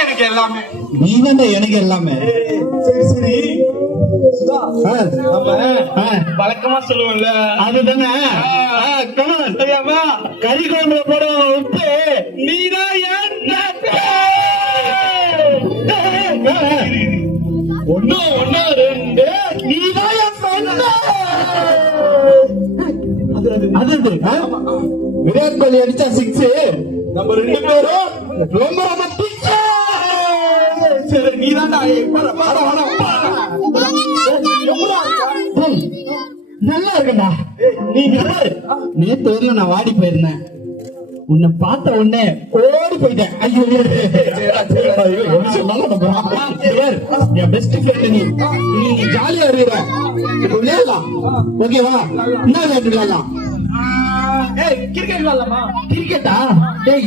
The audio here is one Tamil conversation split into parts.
எனக்கு எல்லாமே நீதான்டா எனக்கு எல்லாமே. சரி சரி வழக்கமா சொல்லுவோம்ல அதுதானே தெரியாமா? கறி குழம்புல போடுற உப்பு நீதான் ஒண்ணு ஒண்ணு ரெண்டு நீதான் என் friend. அது விராட் கோலி அடிச்சா 6 நம்ம 2 பேரும் ரொம்ப ரொம்ப சரி நீதான்டா நல்லா இருக்குடா. நீ நேத்து வரல நான் வாடி போயிருந்தேன். உன்னை பார்த்த உடனே ஓடி போயிட்டேன். ஐயோ என் பெஸ்ட் ஃப்ரெண்ட் நீ ஜாலியா இருக்கிற. இப்ப விளையாடலாம் ஓகேவா? என்ன விளையாட்டு விளையாடலாம்? கிரிக்கெட் விளையாடலாமா? கிரிக்கெட்டா? டேய்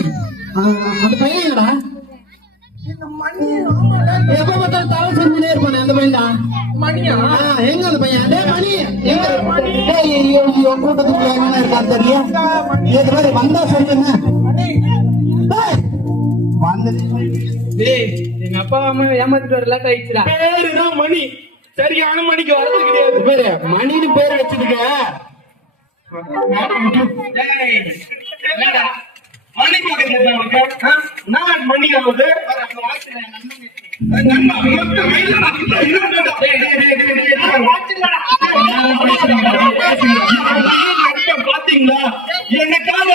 அந்த பையன்டா எப்ப பார்த்தாலும் தலை செஞ்சுனே இருப்பானே அந்த பையன்டா. மணியா? எங்க அந்த பையன்? டேய் மணி எங்க கூட்டத்துக்குள்ள என்ன இருக்கா தெரியா? இது மாதிரி வந்தா சொல்லுங்க. எங்க அப்பா அம்மா ஏமாத்திட்டு வர லேட் ஆயிடுச்சுடா. பேருதான் மணி, சரியான மணிக்கு வரது கிடையாது. பேரு மணின்னு பேர் வச்சிருக்க. மணி நான் மணிக்காவது பாத்தீங்களா? எனக்காக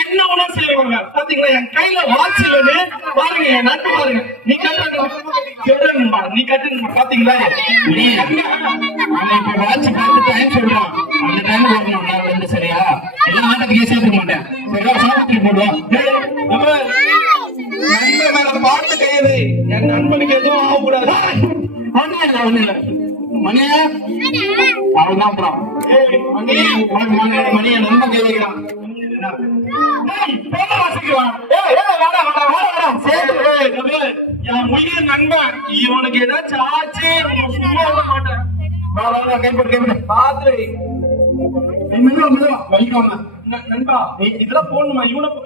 என்ன ஒண்ணு செய்வாங்க பாத்தீங்களா? என் கையில வாட்ச் இல்லன்னு பாருங்க, என் நட்டு பாருங்க. நீ கட்டுறா நீ கட்டு பாத்தீங்களா? நீ இப்ப வாட்ச் பார்த்து டைம் சொல்றான். அந்த டைம் வரணும். சரியா? எல்லாம் ஆட்டத்துக்கே சேர்த்துக்க மாட்டேன். சாப்பிட்டு போடுவோம். நண்பன் மேல பார்த்து கையது. என் நண்பனுக்கு எதுவும் ஆகக்கூடாது. ஒண்ணு இல்ல மணியா அவன்தான் அப்புறம் மணியை ரொம்ப கேட்கிறான். என் உயிர் நண்பன் இவனுக்கு ஏதாச்சும் ஆச்சு சும்மா விட மாட்டேன். பாத்து நண்பா இதெல்லாம் போடணுமா? இவனை போட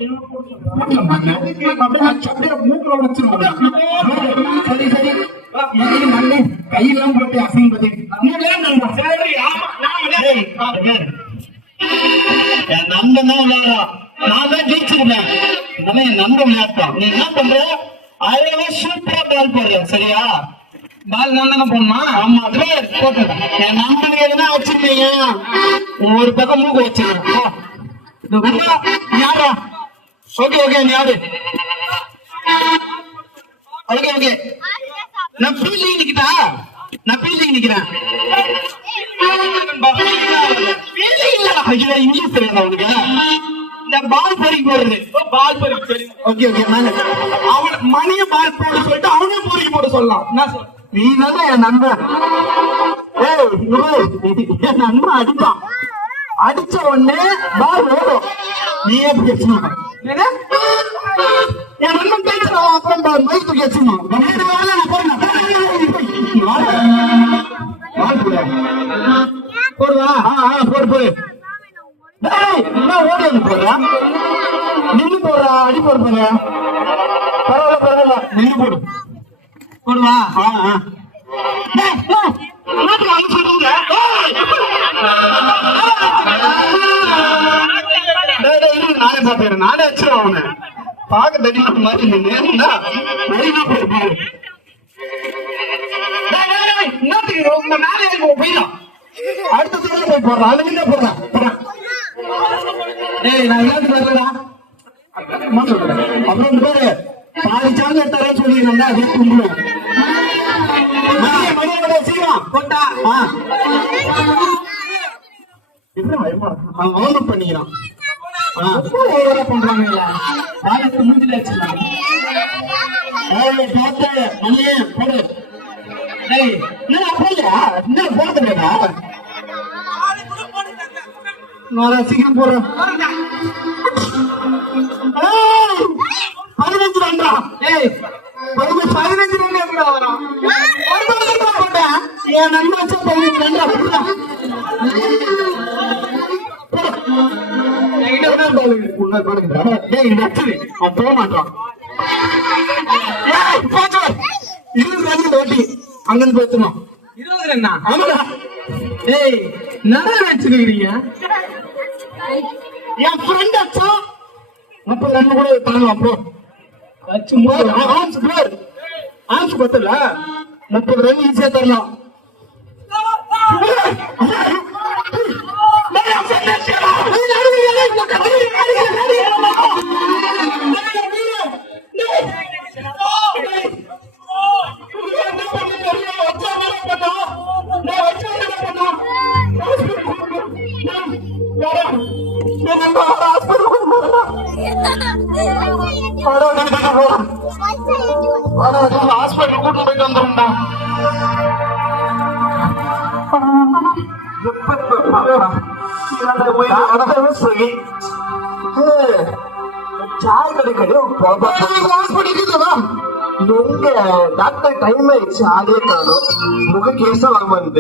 சரி சரி கையெல்லாம் போட்டு அசிங்கப்பட்டு என் நண்பன் தான் விளையாடுறான். நான் தான் ஜெயிச்சிருந்தேன். என் நண்பன் விளையாடுறான். நீ என்ன பண்ற? அழகா சூப்பரா பால் போடுற. சரியா? பால் நான் தானே போடணுமா? ஆமா போட்டு என் நண்பனுக்கு எதுனா வச்சிருக்கீங்க. ஒரு பக்கம் மூக்கு வச்சிருக்கேன். யாரா? ஓகே ஓகே நீ யாரு? ஓகே ஓகே நான் ஃபீல்டிங் நிக்கிட்டா? நான் ஃபீல்டிங் நிக்கிறேன். இங்கிலீஷ் தெரியாதா உனக்கு? இந்த பால் பொறிக்கு போடுறது. பால் பொறிக்கு சரி. ஓகே ஓகே அவன் மணிய பால் போட சொல்லிட்டு அவனே பொறிக்கு போட சொல்லலாம். நான் சொல் நீ தானே என் நண்பன். என் நண்பன் அடிப்பான். அடிச்ச உடனே பால் ஓடும். நீ எப்படி வச்சுக்கணும்? என் நண்பன் பேசுறான். அப்புறம் மைக் தூக்கி வச்சுக்கணும். போடுவா? போடு போடு. ஓடி வந்து போடுறா. நின்று போடுறா. அடி போடு போங்க. பரவாயில்ல பரவாயில்ல நின்று போடு. போடுவா? நானே பாத்துக்கிறேன். நானே வச்சிருவேன். அவனை பார்க்க தடி மாதிரி நின்று அடுத்த சொல்ல போய் போடுறான். அதுல போடுறான். நான் விளையாட்டு வரலடா. அப்புறம் பேரு பாதி சாங்க தர சொல்லிடுறா. அது கும்பிடுவோம். மணியோட சீக்கிரம் போட்டா அவன் பண்ணிக்கிறான். பண்றாங்க. பாலத்து மூஞ்சில வச்சிருக்காங்க. மணியே போடு. என்ன போடலையா? என்ன போடுறா? சீக்கிரம் போடுறேன். 15 ரன்டா. 15 ரன் வரும். என் நண்பன் 15 ரன்டா. என்கிட்ட என்ன பாருங்க உள்ள பாருங்க ஏய் நச்சரி அவன் போக மாட்டான் ஏய் போச்சு 20 ரூபாய்க்கு ஓட்டி அங்கிருந்து போய்த்தணும் 20 என்ன ஆமாடா ஏய் நட வச்சிருக்கீங்க என் ஃப்ரெண்ட் அச்சா 30 ரன் கூட தாங்கலாம் ப்ரோ ஆம்ஸ் பத்தல 30 ரன் ஈஸியா தரலாம் ஹாஸ்பிட்டல் கூட்டு போயிட்டு வந்துருந்தா சாய் கிடைக்கணும் எங்க டாக்டர் டைம் ஆயிடுச்சு ஆளே காணும் முக கேஸா வாங்க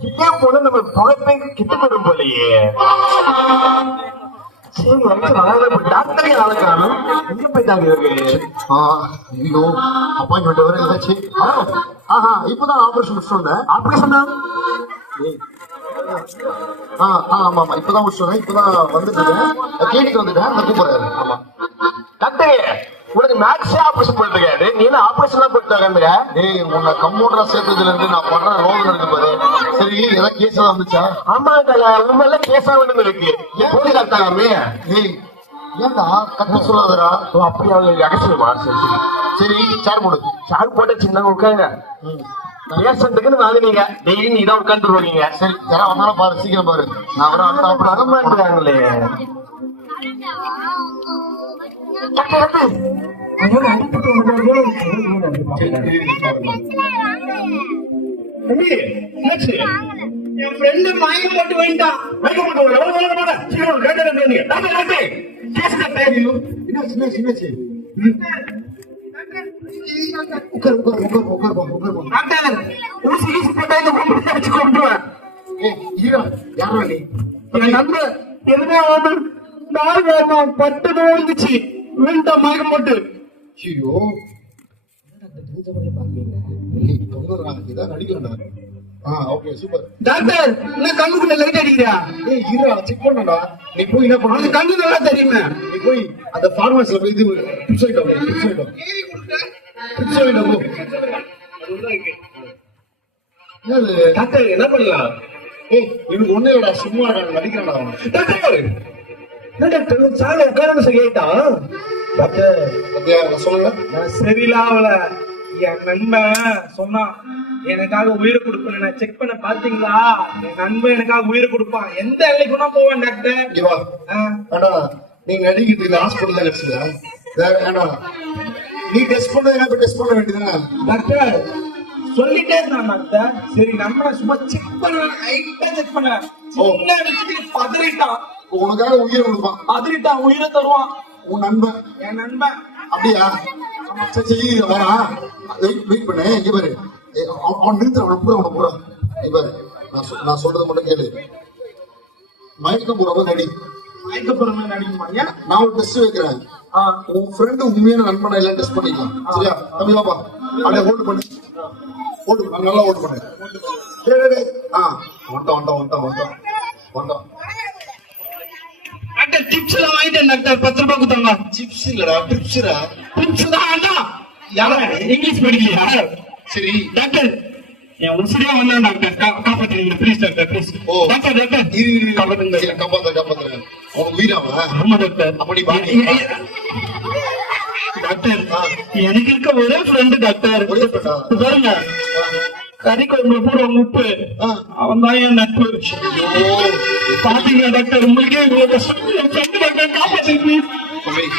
கிட்டே போன நம்ம பழப்பை கிட்ட போயிடும் போலையே சரி டாக்டரே ஆளை காணும் எங்க போயிட்டாங்க இவங்க ஐயோ அப்பாயின்மெண்ட் வர ஏதாச்சும் ஆஹா இப்பதான் ஆபரேஷன் முடிச்சு வந்தேன் ஆபரேஷன் ஆமா ஆமா இப்பதான் முடிச்சு வந்தேன் இப்பதான் வந்துட்டு இருக்கேன் கிளினிக் வந்துட்டேன் நான் கூப்பிடுறாரு ஆமா டாக்டரே உனக்கு மேக்ஸே ஆபரேஷன் பண்ணிருக்காரு நீ என்ன ஆபரேஷன் தான் போயிட்டு ஏய் உன்னை கம்பவுண்டரா சேர்த்ததுல இருந்து நான் பண்ற ரோகம் இருக்கு பாரு சரி ஏதாவது கேஸ் ஏதாவது வந்துச்சா ஆமா உண்மையில கேஸா ஒண்ணு இருக்கு போலி டாக்டராமே ஏய் ஏன்டா கத்து சொல்லாதடா அப்படி அவங்க அகற்றுமா சரி சேர் போடு சார் போட்ட சின்ன உட்காங்க பேஷண்ட்டுக்குன்னு வாங்கினீங்க டெய்லி நீ தான் உட்காந்து போவீங்க சரி யாரா வந்தாலும் பாரு சீக்கிரம் பாரு நான் வர அப்புறம் வரமாட்டாங்களே தம்பி, என்னாச்சு? என் friend மயக்கம் போட்டு வந்துட்டான். மயக்கம் போட்டு வந்து, எவ்வளவு நேரம் போட்ட? சீக்கிரம் ஒரு டாக்டர் வந்து வைங்க. டாக்டர், டாக்டர், கேஸ் தான் தேவையோ? என்னாச்சு உட்கார் டாக்டர் ஊசி ஊசி போட்டா இந்த கும்பிட்டு வச்சு கொண்டுருவேன் ஏய் ஈரா யாரா நீ என் நண்பர் எதுவுமே ஆகாம நாள் வேணும் பட்டு இருந்துச்சு வீண்டா மயக்கம் போட்டு ஐயோ இதான் நடிக்கிறேன் ஓகே சூப்பர் டாக்டர் என்ன கண்ணுக்குள்ள லைட் அடிக்கிறியா ஏய் ஈரா செக் பண்ணடா நீ போய் என்ன பண்ணு உனக்கு கண்ணு நல்லா தெரியுமே நீ போய் அந்த ஃபார்மசில போய் இது டிப்ஸ் ஐட்டம் என்னது டாக்டர், என்ன பண்ணலாம்? ஏய் இவனுக்கு ஒண்ணு இல்லடா சும்மா நடிக்கிறான்டா அவன் டாக்டர், என்ன டாக்டர், சாலை உட்காராம சரியாயிட்டான்? டாக்டர், பத்தியா நான் சொல்லல நான் சரியில்ல அவள என் நண்பன் சொன்னான் எனக்காக உயிரை கொடுப்பேன் நான் செக் பண்ண பாத்தீங்களா என் நண்பன் எனக்காக உயிரை கொடுப்பான் எந்த எல்லைக்குன்னா போவான் டாக்டர் இங்க வா அடா நீ நடிக்கிறது இல்ல ஹாஸ்பிடல்ல கிடைச்சதா வேணா நீ டெஸ்ட் பண்ண டெஸ்ட் பண்ண வேண்டியதுதானே டாக்டர் சொல்லிட்டே இருந்தான் டாக்டர் சரி நம்ம சும்மா செக் பண்ண லைட்டா செக் பண்ண சின்ன விஷயத்துக்கு பதறிட்டான் உனக்காக உயிரை கொடுப்பான் பதறிட்டான் உயிரை தருவான் உன் நண்பன் என் நண்பன் அப்படியா சரி சரி வரா வெயிட் பண்ணு இங்க பாரு அவன் நிறுத்த அவனை பூரா இங்க பாரு நான் சொல்றதை மட்டும் கேளு மயக்கம் போறவங்க நடி மயக்கப்புறமே நடிக்குமா ஏன் நான் ஒரு டெஸ்ட் வைக்கிறேன் உன் ஃப்ரெண்டு உண்மையான நண்பனா இல்ல டெஸ்ட் பண்ணிக்கலாம் சரியா தம்பி வாப்பா அப்படியே ஹோல்ட் பண்ணு ஹோல்ட் நல்லா ஹோல்ட் பண்ணு வந்தான் டாக்டர் டிப்ஸ் எல்லாம் வாங்கிட்டேன் டாக்டர் 10 ரூபாய் கொடுத்தாங்க சிப்ஸ் இல்லடா டிப்ஸ்டா டிப்ஸ் தான் அண்ணா யாரா இங்கிலீஷ் படிக்கலையா சரி டாக்டர் என் உசிரியா வந்தா டாக்டர் காப்பாத்துறீங்க please doctor please doctor doctor காப்பாத்துங்க காப்பாத்துறேன் அவன் உயிராம ஆமா டாக்டர் அப்படி பாடி டாக்டர் எனக்கு இருக்க ஒரே ஃப்ரெண்டு டாக்டர் ஒரே ஃப்ரெண்டா பாருங்க கறி குழம்புல பூரா உப்பு அவன் தான் என் நட்பு பாத்தீங்களா டாக்டர் உங்களுக்கே இவ்வளவு கஷ்டம் என் ஃப்ரெண்டு டாக்டர் காப்பாத்துங்க ப்ளீஸ்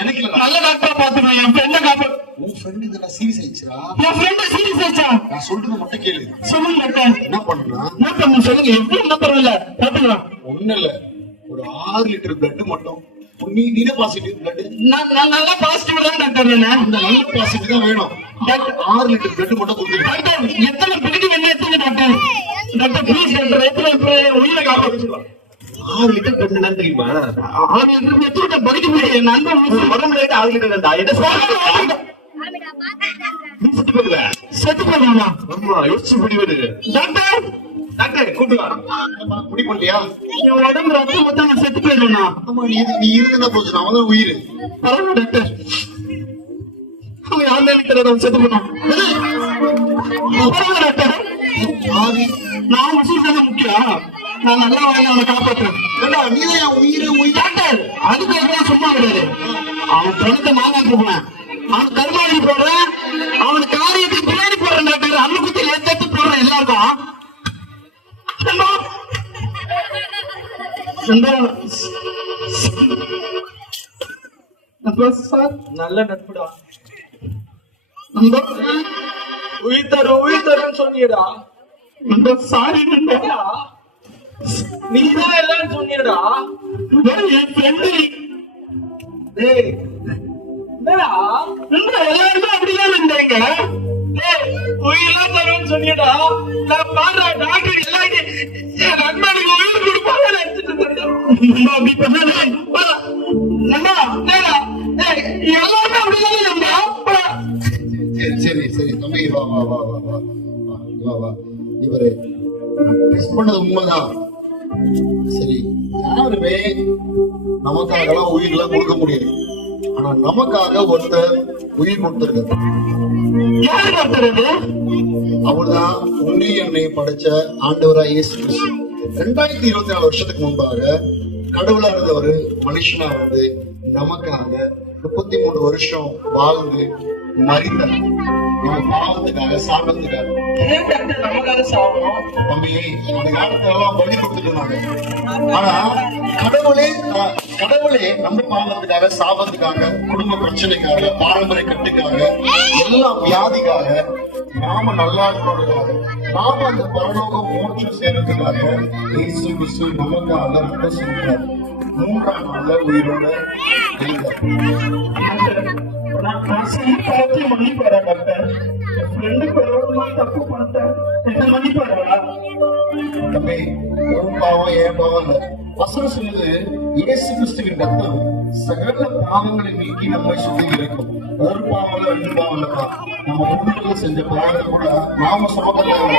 எனக்கு நல்ல டாக்டர் பாத்துங்க என் ஃப்ரெண்ட காப்பா உன் ஃப்ரெண்ட் இதெல்லாம் சீரியஸ் ஆயிடுச்சுடா என் ஃப்ரெண்ட சீரியஸ் ஆச்சா நான் சொல்றது மட்டும் கேளு சொல்லுங்க டாக்டர் என்ன பண்றான் என்ன பண்ண சொல்லுங்க எவ்வளவு நம்பர் இல்ல பாத்துக்கலாம் ஒண்ணு இல்ல ஒரு 6 லிட்டர் பிளட் மட்டும் நீனே பாசிட்டிவ் பிளட். நான் நல்லா பாசிட்டிவ் தான் டாக்டர். அந்த நல்ல பாசிட்டிவ் தான் வேணும். டாக்டர் 6 லிட்டர் பிளட் மட்டும் கொடுத்துருக்கேன். டாக்டர் எத்தனை பிடிக்கு என்ன எத்தனை டாக்டர்? டாக்டர் ப்ளீஸ் டாக்டர், எத்தனை உயிரை காப்பாற்றுங்க. 6 லிட்டர் பிளட் என்ன தெரியுமா? 6 லிட்டர் எத்தனை படிக்க முடியும்? நண்பன் உடம்புல 6 லிட்டர் இருந்தா என்ன சொல்லுங்க? நீ செத்து போயிடுவ. செத்து போயிடுமா? ஆமா, யோசிச்சு முடிவு. டாக்டர் டாக்டர் கூட்டு வா. முடி பண்ணலையா? என் உடம்பு ரத்தம் மொத்தம் நான் செத்து போயிடுவேண்ணா. ஆமா, நீ இருந்தா போச்சு. நான் தான் உயிர். பரவாயில்ல டாக்டர். அவன் யாருன்னு எனக்கு தெரியாது, அவன் செத்து போனான். பரவாயில்ல டாக்டர். ஆதி, நான் உசுறு தானே முக்கியம். நான் நல்லா வாங்கி அவனை காப்பாற்றுறேன். ஏண்டா, நீதான் என் உயிர். டாக்டர் அதுக்கு எல்லாம் சும்மா கிடையாது. அவன் பணத்தை மாங்காக்கு போனேன், அவன் கருமாடி போடுறேன், அவன் காரியத்துக்கு பின்னாடி போடுறேன் டாக்டர். அண்ணு குத்தி ஏத்து போடுறேன் எல்லாருக்கும். சார் நல்ல நட்புடா. நண்பர் உயிர் தருன்னு சொன்னியடா. நண்பர் சாரி நண்பர். நீதான் எல்லாம் சொன்னியடா. என் ஃப்ரெண்டு டேய், என்னடா நண்பர் எல்லாருமே அப்படிதான் இருந்தாங்க. உயிரெல்லாம் தருவேன்னு சொன்னியடா. நான் பாடுற டாக்டர் எல்லாருக்கும் என் நண்பனுக்கு உயிர் கொடுப்பாங்க நினைச்சிட்டு இருந்தேன். நண்பா அப்படி பண்ணாதே. நண்பா டேடா, எல்லாருமே அப்படிதான் நண்பா. சரி தம்பி, வா வா வா வா வா வா வா. இவரு டெஸ்ட் பண்ணது உண்மைதான். சரி, யாருமே நமக்காகலாம் உயிரெல்லாம் கொடுக்க முடியாது. ஆனா நமக்காக ஒருத்தர் உயிர் கொடுத்திருக்காரு. யாரு டாக்டர் அது? அவர்தான் உன்னை என்னை படைச்ச ஆண்டவராய் இயேசு கிறிஸ்து. 2024 வருஷத்துக்கு முன்பாக கடவுளா இருந்தவர் மனுஷனா வந்து நமக்காக 33 வருஷம் வாழ்ந்து மரித்தார். நம்ம பாவத்துக்காக, சாபத்துக்காக. ஏன் டாக்டர் நமக்காக சாவணும்? தம்பி, அந்த காலத்துல எல்லாம் பலி கொடுத்துருந்தாங்க. ஆனா கடவுளே நம்ம பாவத்துக்காக, சாபத்துக்காக, குடும்ப பிரச்சனைக்காக, பாரம்பரிய கட்டுக்காக, எல்லா வியாதிக்காக, நாம நல்லா இருக்கிறதுக்காக, நாம அந்த பரலோகம் மோட்சம் சேர்றதுக்காக இயேசு கிறிஸ்து நமக்காக ரத்தம் சிந்தினார். 3ஆம் நாள்ல உயிரோட எழுந்தார். நான் செய்ய பார்த்து மன்னிப்பாரா டாக்டர்? என் ஃப்ரெண்டுக்கு விரோதமா தப்பு பண்ணிட்டேன், என்ன மன்னிப்பாரா? தம்பி, ஒரு பாவம் ஏன் பாவம் இல்ல. வசனம் சொல்லுது, இயேசு கிறிஸ்துவின் ரத்தம் சகல பாவங்களை நீக்கி நம்மை சுத்திகரிக்கும். ஒரு பாவம் இல்ல, 2 பாவம் இல்லப்பா. நம்ம முன்னோர்கள் செஞ்ச பாவத்தை கூட நாம சுமக்க தேவை.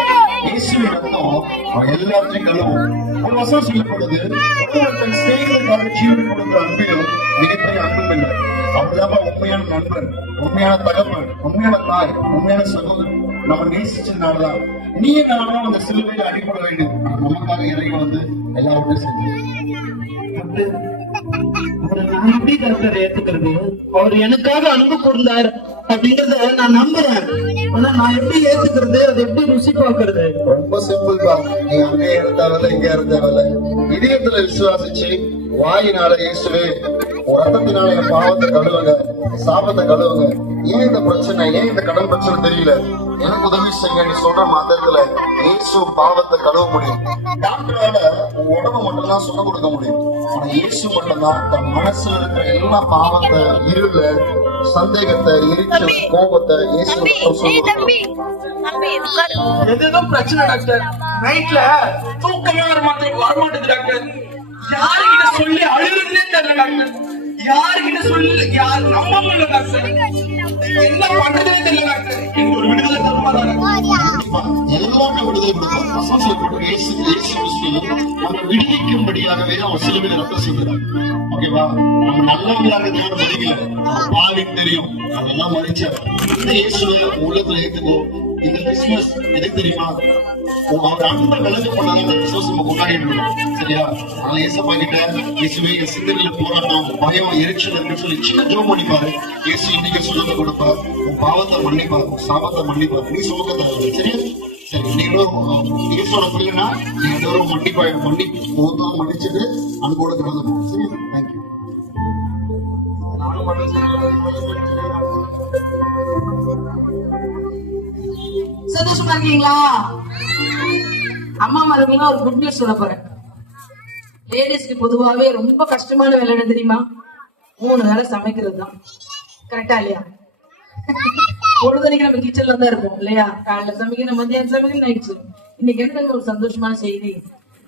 இயேசுவின் ரத்தம் அவன் எல்லாத்தையும் கழுவும். ஒரு வசனம் சொல்லப்படுது, ஒருவன் செய்வதற்காக ஜீவன் கொடுக்கிற அன்பிலும் மிகப்பெரிய அன்பும் இல்லை. அவர்தான் உண்மையான நண்பன், உண்மையான தகப்பன், உண்மையான தாய், உண்மையான சகோதரன். நம்ம நேசிச்சதுனாலதான் நீ நானும் அந்த சிலுவையில அடிபட வேண்டும். நமக்காக இறங்கி வந்து எல்லாவற்றையும் செஞ்சு அவரை நான் எப்படி டாக்டர் ஏத்துக்கிறது? அவர் எனக்காக அன்பு கூர்ந்தார் அப்படிங்கறத நான் நம்புறேன். ஆனா நான் எப்படி ஏத்துக்கிறது? அதை எப்படி ருசி பார்க்கறது? ரொம்ப சிம்பிள் தான். நீ அங்கே இருந்தாவில்ல, இங்க இருந்தாவில்ல, இதயத்துல விசுவாசிச்சு வாயினால இயேசுவே ரத்தத்தினால என் பாவத்தை கழுவுங்க, சாபத்தை கழுவுங்க. ஏன் இந்த பிரச்சனை, ஏன் இந்த கடன் பிரச்சனை தெரியல, எனக்கு உதவி செய்யுங்க நீ சொல்ற மாத்திரத்துல இயேசு பாவத்தை கழுவ முடியும். டாக்டரால உடம்பு மட்டும்தான் சுகம் கொடுக்க முடியும். ஆனா இயேசு மட்டும்தான் தன் மனசுல இருக்கிற எல்லா பாவத்தை, இருள, சந்தேகத்தை, எரிச்சல், கோபத்தை இயேசு எதுவும் பிரச்சனை டாக்டர். நைட்ல தூக்கமே வரமாட்டேங்குது டாக்டர். யாருகிட்ட சொல்லி அழுகுறதுனே தெரியல டாக்டர். யாருகிட்ட சொல்லி யார் நம்ப முடியல டாக்டர். என்ன பண்றதுனே தெரியல டாக்டர். எனக்கு ஒரு விடுதலை தருமா எல்லாமே விடுதலை கொடுப்பார். வசனம் சொல்லப்பட்ட இயேசு கிறிஸ்து நம்ம விடுவிக்கும்படியாகவே அவன் சிலுவையில ரத்தம் சிந்துறான். ஓகேவா? நம்ம நல்லவங்களாக தேவனை மதிக்கல, பாவின்னு தெரியும், அதெல்லாம் மதிச்சார். இந்த இயேசுவை உள்ளத்துல ஏத்துக்கோ. இந்த கிறிஸ்துமஸ் எதுக்கு தெரியுமா? அவர் அன்பை விளங்க பண்ணாதான் இந்த கிறிஸ்துமஸ் நம்ம கொண்டாடிடணும். சரியா? அதனால இயேசப்பா கிட்ட இயேசுவே என் சிந்தனையில போராட்டம், பயம், எரிச்சல் இருக்குன்னு சொல்லி சின்ன ஜெபம் பண்ணிப்பாரு. இயேசு இன்னைக்கு சுகத்தை கொடுப்பார், உன் பாவத்தை மன்னிப்பார், உன் சாபத்தை மன்னிப்பார், நீ சுகத்தை தருவார். சரியா? சரி, நீங்களும் இயேசுவோட பிள்ளைன்னா நீங்க எல்லாரும் மன்னிச்சுட்டு அன்போட கடந்து போகும். சரியா? தேங்க்யூ. சந்தோஷமா இருக்கீங்களா? அம்மா மருமகளும் ஒரு குட் நியூஸ் சொல்ல போறேன். லேடிஸ்க்கு பொதுவாவே ரொம்ப கஷ்டமான வேலை என்ன தெரியுமா? 3 வேளை சமைக்கிறது தான். கரெக்டா இல்லையா? பொழுதனைக்கு நம்ம கிச்சன்ல தான் இருப்போம் இல்லையா? காலையில சமைக்கணும், மத்தியானம் சமைக்கணும், நைட்டு. இன்னைக்கு என்ன ஒரு சந்தோஷமான செய்தி,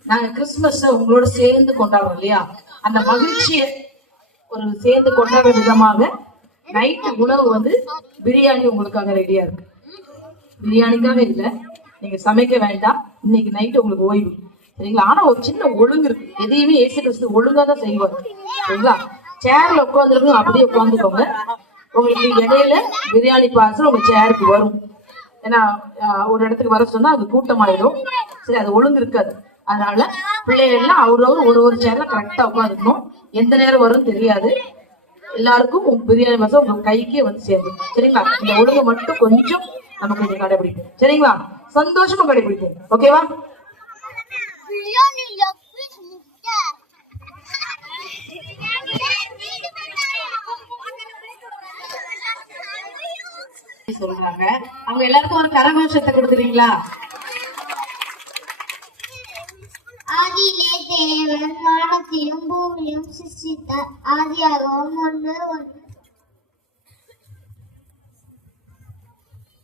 நாங்க கிறிஸ்துமஸ் உங்களோட சேர்ந்து கொண்டாடுறோம் இல்லையா? அந்த மகிழ்ச்சியை ஒரு சேர்ந்து கொண்டாடுற விதமாக நைட்டு உணவு வந்து பிரியாணி உங்களுக்காக ரெடியா இருக்கு. பிரியாணிக்காக இல்ல, நீங்க சமைக்க வேண்டாம், இன்னைக்கு நைட்டு உங்களுக்கு ஓய்வு, சரிங்களா? ஆனா ஒரு சின்ன ஒழுங்கு இருக்கு. எதையுமே இயேசு கிறிஸ்து ஒழுங்கா தான் செய்வார், சரிங்களா? சேர்ல உட்காந்துருக்கோம், அப்படியே உட்காந்துக்கோங்க. உங்களுக்கு இடையில பிரியாணி பார்சல் உங்க சேருக்கு வரும். ஏன்னா ஒரு இடத்துக்கு வர சொன்னா அது கூட்டமாயிடும், சரி, அது ஒழுங்கு இருக்காது. அதனால பிள்ளைகள் எல்லாம் அவரவர் ஒரு சேர்ல கரெக்டா உட்காந்துக்கணும். எந்த நேரம் வரும் தெரியாது. எல்லாருக்கும் பிரியாணி பார்சல் உங்க கைக்கே வந்து சேரும், சரிங்களா? இந்த ஒழுங்கு மட்டும் கொஞ்சம் நம்ம கொஞ்சம் கடைபிடிக்கும், சரிங்களா? சந்தோஷமா கடைபிடிக்கும், ஓகேவா? சொல்றாங்க. அவங்க எல்லாருக்கும் ஒரு கரகோஷத்தை கொடுக்குறீங்களா? ஆதியிலே தேவன் வானத்தையும் பூமியும் சிருஷ்டித்தார். ஆதியாகமம் 1:1.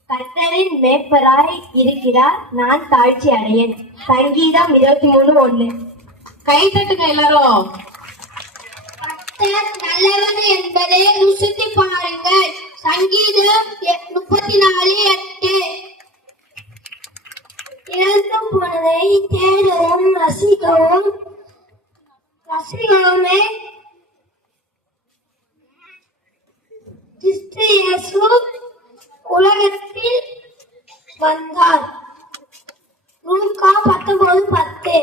கர்த்தரின் மேய்ப்பராய் இருக்கிறார், நான் தாழ்ச்சி அடையேன். சங்கீதம் 23:1. கை தட்டுங்க எல்லாரும். கர்த்தர் நல்லவர் என்பதை ருசித்து பாருங்கள். சங்கீதம் 34:8. இறந்து போனதை தேடவும் ரசிக்கவுமே கிறிஸ்து இயேசு உலகத்தில் வந்தார். லூக்கா 19:10.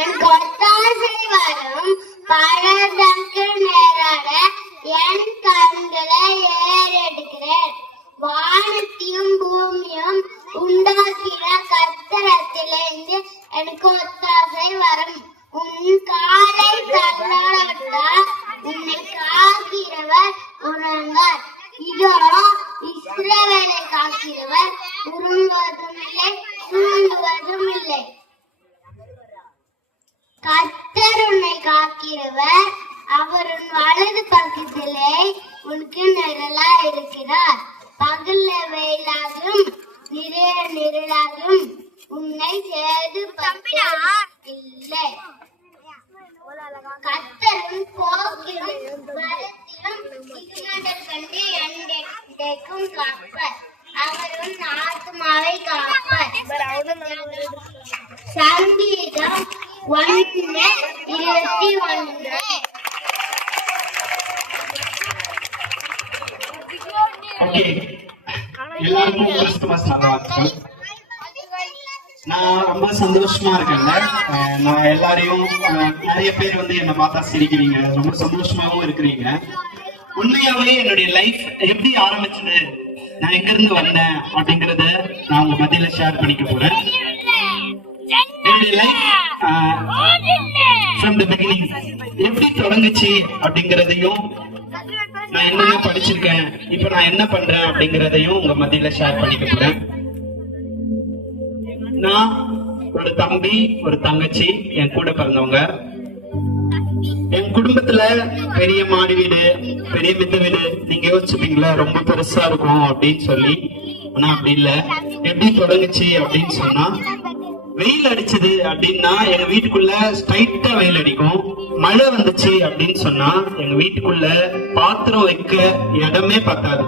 என் கொத்தாசை வரும் பழதற்கு நேராக என் கண்களை ஏறெடுக்கிறேன். வானத்தையும் பூமியும் உண்டாக்கிற கர்த்தரிடத்திலிருந்து எனக்கு ஒத்தாசை வரும். உன் காலை தள்ளாவிட்டால் உன்னை காக்கிறவர் உறங்கார். இதோ இஸ்ரவேலை காக்கிறவர் உறங்குவதும் இல்லை, தூங்குவதும் இல்லை. கர்த்தர் உன்னை காக்கிறவர், அவர் உன் வலது பக்கத்திலே உனக்கு நிழலா இருக்கிறார். பகல்ல வெயிலாகும் நிழலாகும் உன்னை சேது இல்லை. கர்த்தரும் போக்கிலும் பலத்திலும் இகுமண்டல் கண்டு எண்டைக்கும் காப்பர். அவர் உன் ஆத்மாவை காப்பர். சங்கீதம் 1:21. ஓகே, எல்லாருக்கும் கிறிஸ்துமஸ் நல்வாழ்த்துக்கள். நான் ரொம்ப சந்தோஷமா இருக்கேங்க. நான் எல்லாரையும் நிறைய பேர் வந்து என்னை பார்த்தா சிரிக்கிறீங்க, ரொம்ப சந்தோஷமாவும் இருக்கிறீங்க. உண்மையாவே என்னுடைய லைஃப் எப்படி ஆரம்பிச்சது, நான் எங்க இருந்து வந்தேன் அப்படிங்கறத நான் உங்க மத்தியில ஷேர் பண்ணிக்க போறேன். என்னுடைய லைஃப் ஃப்ரம் தி பிகினிங் எப்படி தொடங்குச்சு அப்படிங்கறதையும், நான் என்னென்ன படிச்சிருக்கேன், இப்ப நான் என்ன பண்றேன் அப்படிங்கறதையும் உங்க மத்தியில ஷேர் பண்ணிக்க போறேன். நான் ஒரு தம்பி, ஒரு தங்கச்சி, என் கூட பிறந்தவங்க. என் குடும்பத்துல பெரிய மாடி வீடு, பெரிய மித்த வீடு. நீங்க யோசிச்சுப்பீங்களா ரொம்ப பெருசா இருக்கும் அப்படின்னு சொல்லி. ஆனா அப்படி இல்ல. எப்படி தொடங்குச்சு அப்படின்னு சொன்னா, வெயில் அடிச்சது அப்படின்னா எங்க வீட்டுக்குள்ள ஸ்ட்ரைட்டா வெயில் அடிக்கும். மழை வந்துச்சு அப்படின்னு சொன்னா எங்க வீட்டுக்குள்ள பாத்திரம் வைக்க இடமே பத்தாது,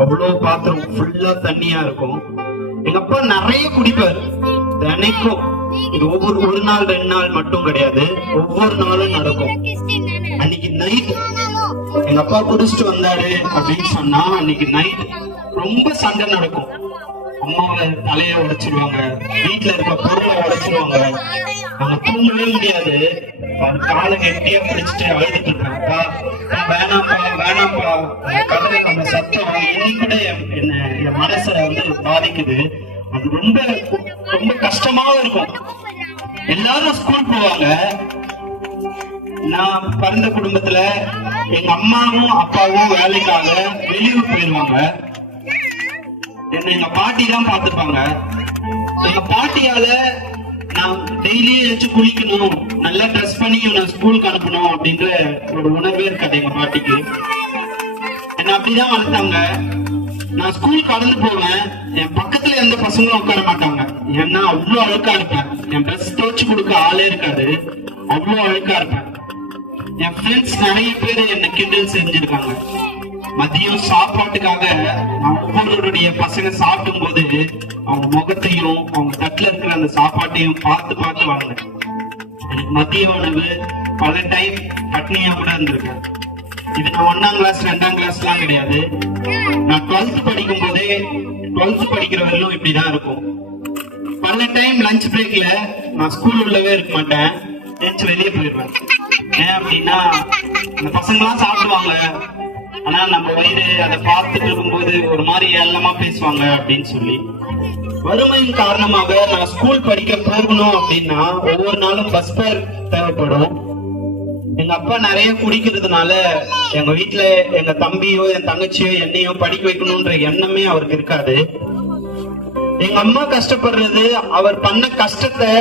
அவ்வளவு பாத்திரம் ஃபுல்லா தண்ணியா இருக்கும். எங்க அப்பா நிறைய குடிப்பார் தினைக்கும். இது ஒரு நாள் 2 நாள் மட்டும் கிடையாது, ஒவ்வொரு நாளும் நடக்கும். அன்னைக்கு நைட் எங்க அப்பா குடிச்சிட்டு வந்தாரு அப்படின்னு சொன்னா அன்னைக்கு நைட் ரொம்ப சண்டை நடக்கும். அம்மாவை தலைய உடைச்சிருவாங்க, வீட்டுல இருக்க பொருளை உடைச்சிருவாங்க. நாங்க தூங்கவே முடியாது. காலை கெட்டியா பிடிச்சிட்டு அழுதுட்டு இருக்காங்கப்பா, வேணாம்ப்பா வேணாம்ப்பா. கதை நம்ம சத்தம் இன்னைக்கு கூட என் மனசை வந்து பாதிக்குது. அது ரொம்ப ரொம்ப கஷ்டமாவும் இருக்கும். எல்லாரும் ஸ்கூல் போவாங்க, நான் பிறந்த குடும்பத்துல எங்க அம்மாவும் அப்பாவும் வேலைக்காக வெளியூர் போயிருவாங்க. என்ன எங்க பாட்டி தான் பாத்துப்பாங்க. எங்க பாட்டியால நான் டெய்லி வச்சு குளிக்கணும், நல்லா ட்ரெஸ் பண்ணி நான் ஸ்கூலுக்கு அனுப்பணும் அப்படின்ற ஒரு உணர்வே இருக்காது எங்க பாட்டிக்கு. என்ன அப்படிதான் வளர்த்தாங்க. நான் ஸ்கூல் கடந்து போவேன், என் பக்கத்துல எந்த பசங்களும் உட்கார மாட்டாங்க. ஏன்னா அவ்வளவு அழுக்கா இருப்பேன். என் ட்ரெஸ் துவைச்சு கொடுக்க ஆளே இருக்காது, அவ்வளவு அழுக்கா இருப்பேன். என் ஃப்ரெண்ட்ஸ் நிறைய பேர் என்ன கிண்டல் செஞ்சிருக்காங்க. மதியம் சாப்பாட்டுக்காக ஒவ்வொருடைய பசங்க சாப்பிடும் போது அவங்க முகத்தையும் அவங்க தட்டுல இருக்கிற அந்த சாப்பாட்டையும் பார்த்து பார்த்து வாங்க. எனக்கு மதிய உணவு பல டைம் பட்னியா கூட இருந்திருக்கேன். இது நான் 1ஆம் கிளாஸ் 2ஆம் கிளாஸ் எல்லாம் கிடையாது. நான் 12th படிக்கும் போதே 12th படிக்கிற வரையிலும் இப்படிதான் இருக்கும். பல டைம் லஞ்ச் பிரேக்ல நான் ஸ்கூல் உள்ளவே இருக்க மாட்டேன், லஞ்ச் வெளியே போயிடுவேன். ஏன் அப்படின்னா அந்த பசங்க எல்லாம் சாப்பிடுவாங்க, ஆனா நம்ம வயிறு அதை பார்த்துட்டு இருக்கும்போது ஒரு மாதிரி ஏளனமா பேசுவாங்க அப்படின்னு சொல்லி. வறுமையின் காரணமாக நான் ஸ்கூல் படிக்க போகணும் அப்படின்னா ஒவ்வொரு நாளும் பஸ் ஃபேர் தேவைப்படும். எங்க அப்பா நிறைய குடிக்கிறதுனால எங்க வீட்டுல எங்க தம்பியோ என் தங்கச்சியோ என்னையோ படிக்க வைக்கணும்ன்ற எண்ணமே அவருக்கு இருக்காது. எங்க அம்மா கஷ்டப்படுறது அவர் பண்ண கஷ்டத்தை,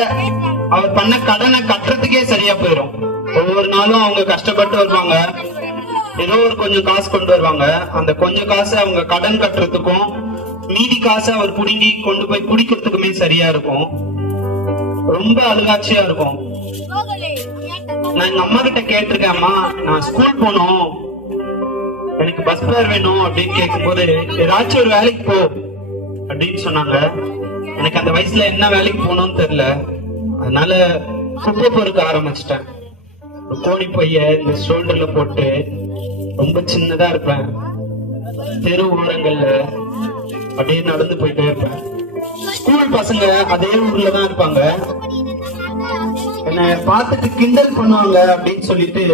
அவர் பண்ண கடனை கட்டுறதுக்கே சரியா போயிடும். ஒவ்வொரு நாளும் அவங்க கஷ்டப்பட்டு வருவாங்க, ஏதோ ஒரு கொஞ்சம் காசு கொண்டு வருவாங்க. அந்த கொஞ்சம் காசு அவங்க கடன் கட்டுறதுக்கும் மீதி காசு அவர் புடுங்கி கொண்டு போய் குடிக்கிறதுக்குமே சரியா இருக்கும். ரொம்ப அழுகாட்சியா இருக்கும். நான் எங்க அம்மா கிட்ட கேட்டிருக்கேன், அம்மா நான் ஸ்கூல் போகணும், எனக்கு பஸ் ஃபேர் வேணும் அப்படின்னு கேட்கும்போது ஏதாச்சும் ஒரு வேலைக்கு போ அப்படின்னு சொன்னாங்க. எனக்கு அந்த வயசுல என்ன வேலைக்கு போகணும்னு தெரியல. அதனால குப்பை பொறுக்க ஆரம்பிச்சிட்டேன். கோணி பைய இந்த ஷோல்டர்ல போட்டு ரொம்ப சின்னதா இருப்பேன். தெரு ஓரங்கள்ல அப்படியே நடந்து போயிட்டே இருப்பேன். ஸ்கூல் பசங்க அதே ஊர்ல தான் இருப்பாங்க. என்ன பார்த்துட்டு கிண்டல் பண்ணுவாங்க அப்படின்னு சொல்லிட்டு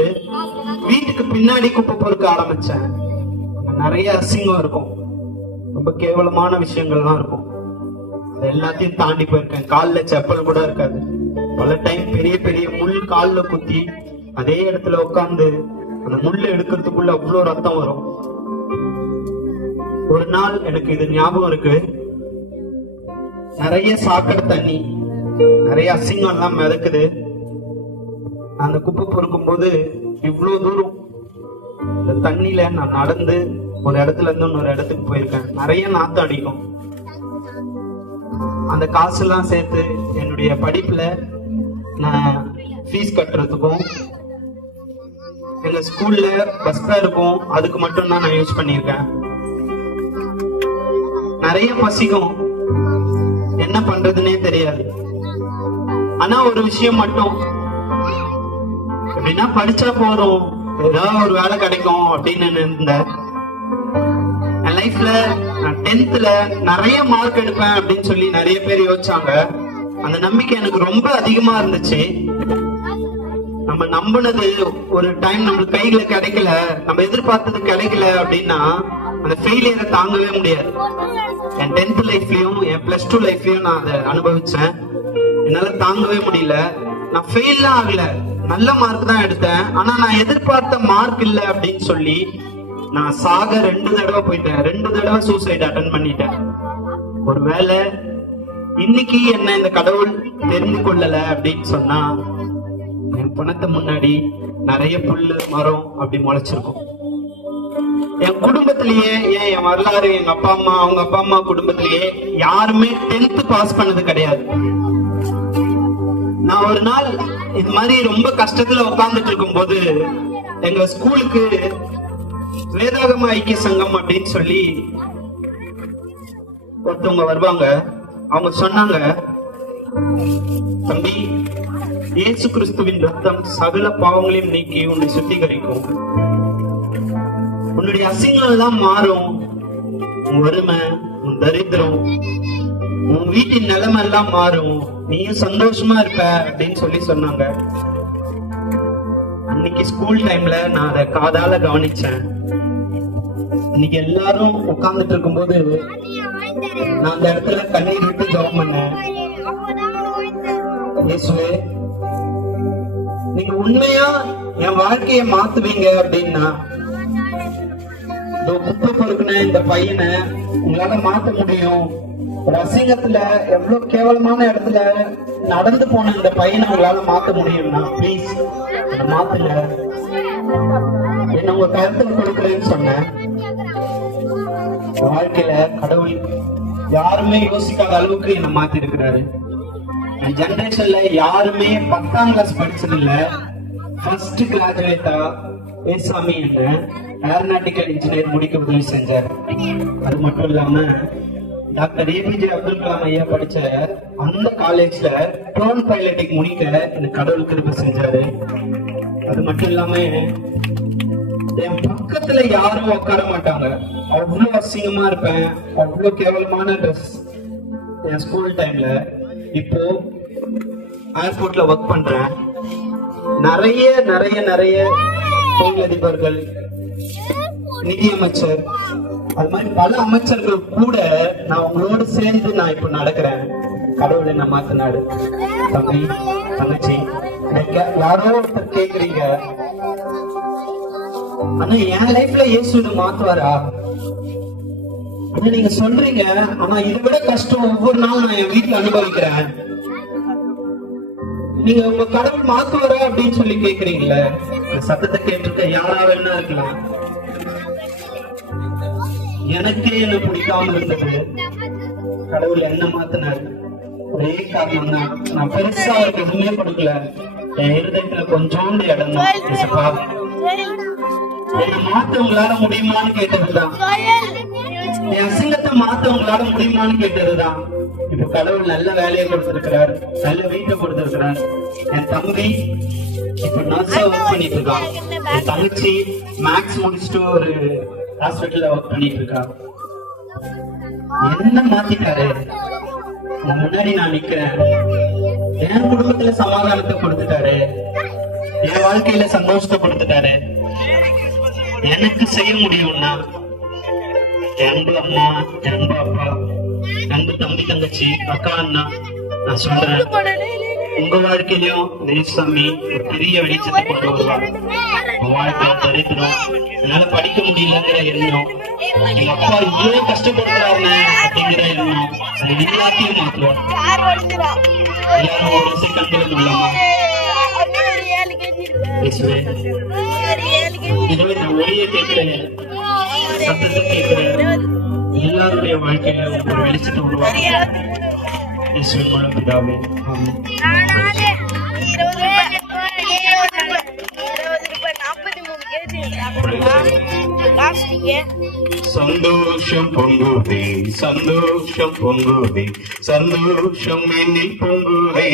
வீட்டுக்கு பின்னாடி குப்பை பொறுக்க ஆரம்பிச்சேன். நிறைய அசிங்கம் இருக்கும், ரொம்ப கேவலமான விஷயங்கள் தான் இருக்கும். அது எல்லாத்தையும் தாண்டி போயிருக்கேன். கால்ல செப்பல் கூட இருக்காது. பல டைம் பெரிய பெரிய முள் கால்ல குத்தி அதே இடத்துல உட்கார்ந்து அந்த முள்ளு எடுக்கிறதுக்குள்ள அவ்வளவு ரத்தம் வரும். ஒரு நாள் எனக்கு இது ஞாபகம் இருக்கு. நிறைய சாக்கடை தண்ணி, நிறைய அசிங்கம் எல்லாம் மிதக்குது. அந்த குப்பை பொறுக்கும் போது இவ்வளவு தூரம் இந்த தண்ணியில நான் நடந்து ஒரு இடத்துல இருந்து இன்னொரு இடத்துக்கு போயிருக்கேன். நிறைய நாத்தம் அடிக்கும். அந்த காசு எல்லாம் சேர்த்து என்னுடைய படிப்புல நான் ஃபீஸ் கட்டுறதுக்கும் எங்க ஸ்கூல்ல பஸ் ஃபேருக்கும் அதுக்கு மட்டும் தான் நான் யூஸ் பண்ணியிருக்கேன். நிறைய பசிக்கும், என்ன பண்றதுன்னே தெரியாது. ஆனா ஒரு விஷயம் மட்டும், எப்படின்னா படிச்சா போதும், ஏதாவது ஒரு வேலை கிடைக்கும் அப்படின்னு இருந்தேன். என் லைஃப்ல நான் 10th நிறைய மார்க் எடுப்பேன் அப்படின்னு சொல்லி நிறைய பேர் யோசிச்சாங்க. அந்த நம்பிக்கை எனக்கு ரொம்ப அதிகமா இருந்துச்சு. நம்ம நம்பினது ஒரு டைம் நம்மளுக்கு கையில கிடைக்கல, நம்ம எதிர்பார்த்தது கிடைக்கல அப்படின்னா அந்த ஃபெயிலியரை தாங்கவே முடியாது. என் 10th லைஃப்லயும் என் +2 லைஃப்லயும் நான் அதை அனுபவிச்சேன். என்னால தாங்கவே முடியல. நான் ஃபெயில்லாம் ஆகல, நல்ல மார்க் தான் எடுத்தேன். ஆனா நான் எதிர்பார்த்த மார்க் இல்ல அப்படின்னு சொல்லி நான் சாக 2 தடவை போயிட்டேன். 2 தடவை சூசைட் அட்டன் பண்ணிட்டேன். ஒருவேளை இன்னைக்கு என்ன இந்த கடவுள் தெரிந்து கொள்ளல அப்படின்னு சொன்னா என் பணத்தை முன்னாடி நிறைய புல்லு மரம் அப்படி முளைச்சிருக்கும். என் குடும்பத்திலேயே, ஏன் என் வரலாறு, எங்க அப்பா அம்மா, அவங்க அப்பா அம்மா குடும்பத்திலேயே யாருமே 10th பாஸ் பண்ணது கிடையாது. நான் ஒரு நாள் இது மாதிரி ரொம்ப கஷ்டத்துல உட்கார்ந்துட்டு இருக்கும் போது எங்க ஸ்கூலுக்கு வேதாகம ஐக்கிய சங்கம் அப்படின்னு சொல்லி ஒருத்தவங்க வருவாங்க. அவங்க சொன்னாங்க, தம்பி, இயேசு கிறிஸ்துவின் ரத்தம் சகல பாவங்களையும் நீக்கி உன்னை சுத்திகரிக்கும். உன்னுடைய அசிங்கம் எல்லாம் மாறும். உன் வறுமை, உன் தரித்திரம், உன் வீட்டின் நிலைமை எல்லாம் மாறும். நீயும் சந்தோஷமா இருப்ப அப்படின்னு சொல்லி சொன்னாங்க. அன்னைக்கு ஸ்கூல் டைம்ல நான் அதை காதால கவனிச்சேன். இன்னைக்கு எல்லாரும் உட்கார்ந்துட்டு இருக்கும்போது நான் அந்த இடத்துல கண்ணீர் விட்டு ஜெபம் பண்ணேன். இயேசுவே, நீங்க உண்மையா என் வாழ்க்கைய மாத்துவீங்க அப்படின்னா இந்த குப்பை பொறுக்குன இந்த பையனை உங்களால மாத்த முடியும். ஒரு அசிங்கத்துல எவ்வளவு கேவலமான இடத்துல நடந்து போன இந்த பையனை உங்களால மாத்த முடியும்னா ப்ளீஸ் மாத்துங்க. என்ன உங்க கருத்துல கொடுக்குறேன்னு சொன்னேன். வாழ்க்கையில கடவுள் யாருமே யோசிக்காத அளவுக்கு என்ன மாத்தி இருக்கிறாரு. என் ஜெனரேஷன்ல யாருமே 10ஆம் கிளாஸ் படிச்சது இல்ல. ஃபர்ஸ்ட் கிராஜுவேட்டா ஏசாமி என்ன ஏரோநாட்டிக்கல் இன்ஜினியர் முடிக்க உதவி செஞ்சார். அது மட்டும் இல்லாம டாக்டர் ஏபிஜே அப்துல் கலாம் ஐயா படிச்ச அந்த காலேஜ்ல ட்ரோன் பைலட்டிங் முடிக்க எனக்கு கடவுள் கிருபை செஞ்சாரு. அது மட்டும் இல்லாம என் பக்கத்துல யாரும் உட்கார மாட்டாங்க. அவ்வளவு அசிங்கமா இருப்பேன், அவ்வளவு கேவலமான ட்ரெஸ் என் ஸ்கூல் டைம்ல. இப்போ ஏர்போர்ட்ல ஒர்க் பண்றேன். நிறைய நிறைய நிறைய தொழிலதிபர்கள், நிதியமைச்சர், அது மாதிரி பல அமைச்சர்கள் கூட நான் உங்களோட சேர்ந்து நான் இப்ப நடக்கிறேன். கடவுளை நான் மாத்தினாரு. தம்பி தங்கச்சி யாரோ ஒருத்தர் கேக்குறீங்க, ஆனா என் லைஃப்ல இயேசு மாத்துவாரா? நீங்க சொல்றீங்க, ஆனா இதை விட கஷ்டம் ஒவ்வொரு நாள் நான் என் வீட்டுல அனுபவிக்கிறேன். நீங்க உங்க கடவுள் மாத்துவாரா அப்படின்னு சொல்லி கேக்குறீங்களே. சத்தத்தை கேட்டிருக்க யாரா வேணா இருக்கலாம். எனக்கே என்ன பிடிக்காம இருந்தது, கடவுள் என்ன மாத்தினாரு. ஒரே காரணம் தான், நான் பெருசா அவருக்கு எதுவுமே கொடுக்கல. என் இருதயத்துல கொஞ்சோண்டு இடம் தான். என்ன மாத்த உங்களால முடியுமான்னு கேட்டதுதான். என் அசிங்கத்தை மாத்த உங்களால முடியுமான்னு கேட்டதுதான். இப்ப கடவுள் நல்ல வேலையை கொடுத்திருக்கிறார், நல்ல வீட்டை கொடுத்திருக்கிறார். என் தம்பி இப்ப நர்ஸா ஒர்க் பண்ணிட்டு இருக்கான். என் தங்கச்சி மேக்ஸ் முடிச்சுட்டு ஒரு ஹாஸ்பிட்டல்ல ஒர்க் பண்ணிட்டு இருக்கா. என்ன மாத்திட்டாரு. முன்னாடி நான் நிக்கிறேன். என் குடும்பத்துல சமாதானத்தை கொடுத்துட்டாரு, என் வாழ்க்கையில சந்தோஷத்தை கொடுத்துட்டாரு. எனக்கு செய்ய முடியும்னா அன்பு அம்மா, அன்பு அப்பா, அன்பு தம்பி தங்கச்சி, அக்கா அண்ணா, நான் சொல்றேன், உங்க வாழ்க்கையிலயும் தேசாமி ஒரு பெரிய வெளிச்சத்தை கொண்டு வருவாங்க. உங்க வாழ்க்கையில தரித்திரம், என்னால படிக்க முடியலங்கிற எண்ணம், எங்க அப்பா இவ்வளவு கஷ்டப்படுறாங்க அப்படிங்கிற எண்ணம், அது எல்லாத்தையும் மாற்றுவார். எல்லாரும் ஒரு செகண்ட் இல்லாம இதுவே இந்த ஒளியை கேட்கிறேன், சத்தத்தை கேட்கிறேன். எல்லாருடைய வாழ்க்கையில ஒரு வெளிச்சத்தை உருவாக்க பிதாவே சந்தோஷம் பொங்குதே, சந்தோஷம் பொங்குதே, சந்தோஷம் என்னில் பொங்குதே.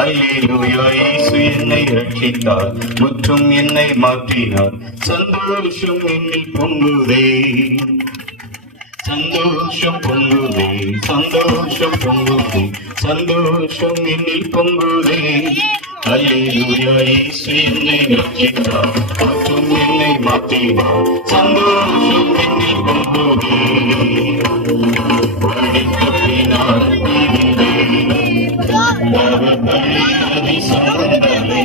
அல்லேலூயா, இயேசு என்னை ரட்சித்தார், முற்றும் என்னை மாற்றினார். சந்தோஷம் என்னில் பொங்குதே, சந்தோஷம் பொங்குதே, சந்தோஷம் பொங்குதே, சந்தோஷம் என்னில் பொங்குதே. அல்லேலூயா, இயேசு என்னை ரட்சித்தார், முற்றும் என்னை மாற்றினார். சந்தோஷம் என்னில் பொங்குதே. வழித்தப்பினார் தீவிலே, பவபலியதி சந்தலே.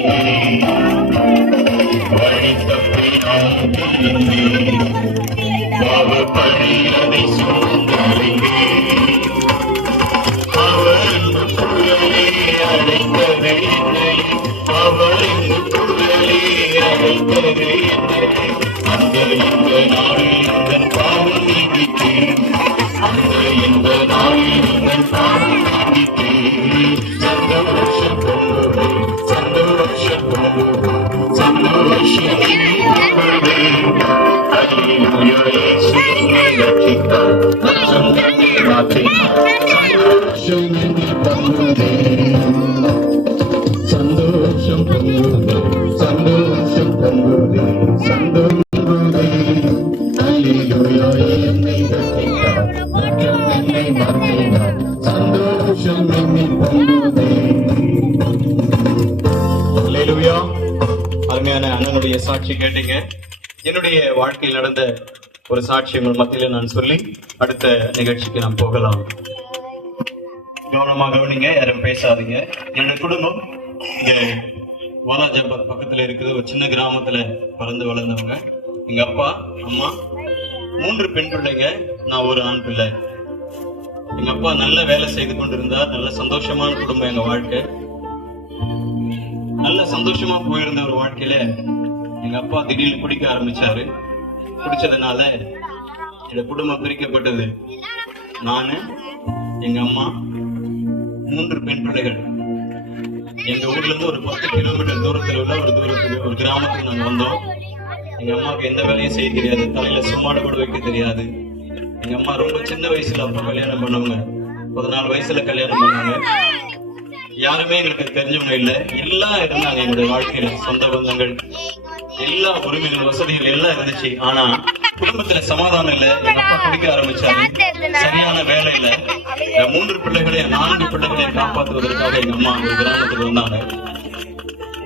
வழித்தப்பினார் தீவிலே, பவபலியதி சந்தலே. அவரின் குரலே அழைத்தது என்னை, அவரின் குரலே அழைத்தது என்னை. அந்த இந்த நாளில் எங்கள் பாவம் நீங்கித்தேன், அந்த இந்த நாளில் எங்கள் பாவம் நீங்கித்தேன். சந்தோஷம் பொங்குதே, சந்தோஷம் பொங்குதே, சந்தோஷம் பொங்குதே. அல்லேலூயா, இயேசு என்னை ரட்சித்தார், முற்றும் என்னை மாற்றினார். சந்தோஷம் என்னில் பொங்குதே, சந்தோஷம் பொங்குதே, சந்தோஷம் பொங்குதே, சந்தோஷம் பொங்குதே. அல்லேலூயா, என்னை ரட்சித்தார், முற்றும் என்னை மாற்றினார். சந்தோஷம் என்னில் பொங்குதே. அல்லேலூயா. அருமையான அண்ணனுடைய சாட்சி கேட்டீங்க. என்னுடைய வாழ்க்கையில் நடந்த ஒரு சாட்சி உங்கள் மத்தியில நான் சொல்லி அடுத்த நிகழ்ச்சிக்கு நாம் போகலாம். கவனமா கவனிங்க, யாரும் பேசாதீங்க. என்னுடைய குடும்பம் இங்க வாலாஜாபாத் பக்கத்துல இருக்கிற ஒரு சின்ன கிராமத்துல பிறந்து வளர்ந்தவங்க. எங்க அப்பா அம்மா 3 பெண் பிள்ளைங்க, நான் ஒரு ஆண் பிள்ளை. எங்க அப்பா நல்ல வேலை செய்து கொண்டிருந்தார். நல்ல சந்தோஷமான குடும்பம் எங்க வாழ்க்கை. நல்ல சந்தோஷமா போயிருந்த ஒரு வாழ்க்கையில எங்க அப்பா திடீர்னு குடிக்க ஆரம்பிச்சாரு. குடிச்சதுனால எங்க குடும்பம் பிரிக்கப்பட்டது. நானு, எங்க அம்மா, 3 பெண் பிள்ளைகள். எங்க ஊர்ல இருந்து ஒரு 10 கிலோமீட்டர் தூரத்தில் உள்ள ஒரு கிராமத்துக்கு நாங்க வந்தோம். எங்க அம்மாவுக்கு எந்த வேலையும் செய்ய தெரியாது. தலையில சும்மாடு கூட வைக்க தெரியாது. எங்க அம்மா ரொம்ப சின்ன வயசுல அப்பா கல்யாணம் பண்ணவங்க. 14 வயசுல கல்யாணம் பண்ணாங்க. யாருமே எங்களுக்கு தெரிஞ்சவங்க இல்ல. எல்லாம் இருந்தாங்க எங்களுடைய வாழ்க்கையில. சொந்த பந்தங்கள், எல்லா உரிமைகள், வசதிகள் எல்லாம் இருந்துச்சு. ஆனா குடும்பத்துல சமாதானம் இல்ல. எங்க அப்பா குடிக்க ஆரம்பிச்சாரு. சரியான வேலை இல்ல. 3 பிள்ளைகளையும் 4 பிள்ளைகளையும் காப்பாற்றுவதற்காக எங்க அம்மா ஒரு கிராமத்துக்கு வந்தாங்க.